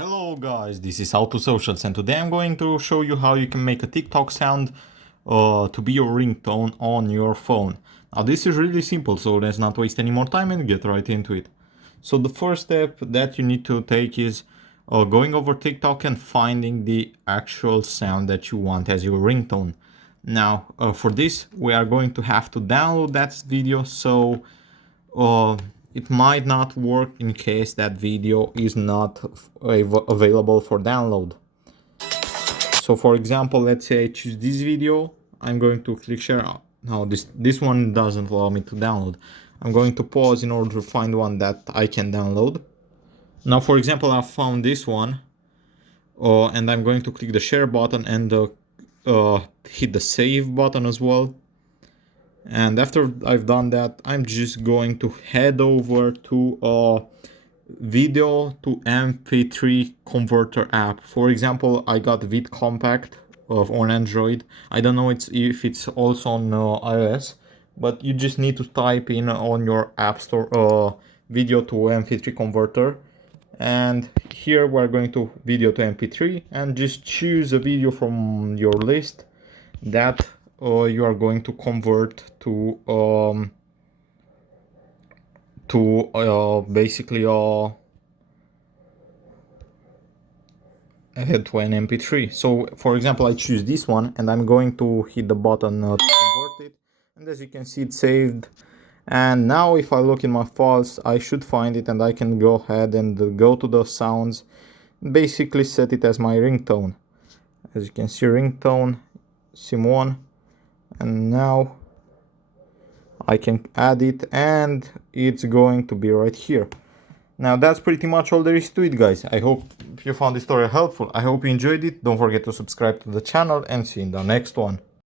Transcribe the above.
Hello guys, this is Auto Socials and today I'm going to show you how you can make a TikTok sound to be your ringtone on your phone. Now this is really simple, so let's not waste any more time and get right into it. So the first step that you need to take is going over TikTok and finding the actual sound that you want as your ringtone. Now for this we are going to have to download that video, so it might not work in case that video is not available for download. So for example, let's say I choose this video, I'm going to click share. Now this one doesn't allow me to download. I'm going to pause in order to find one that I can download. Now for example, I found this one and I'm going to click the share button and hit the save button as well. And after I've done that, I'm just going to head over to a video to MP3 converter app. For example, I got Vid Compact on Android. I don't know if it's also on iOS, but you just need to type in on your app store video to MP3 converter. And here we're going to video to MP3 and just choose a video from your list that you are going to convert to basically head to an MP3. So for example, I choose this one and I'm going to hit the button to convert it, and as you can see, it's saved. And now if I look in my files, I should find it and I can go ahead and go to the sounds, basically set it as my ringtone. As you can see, ringtone sim1, and now I can add it and it's going to be right here. Now that's pretty much all there is to it, guys. I hope you found this tutorial helpful. I hope you enjoyed it. Don't forget to subscribe to the channel and see you in the next one.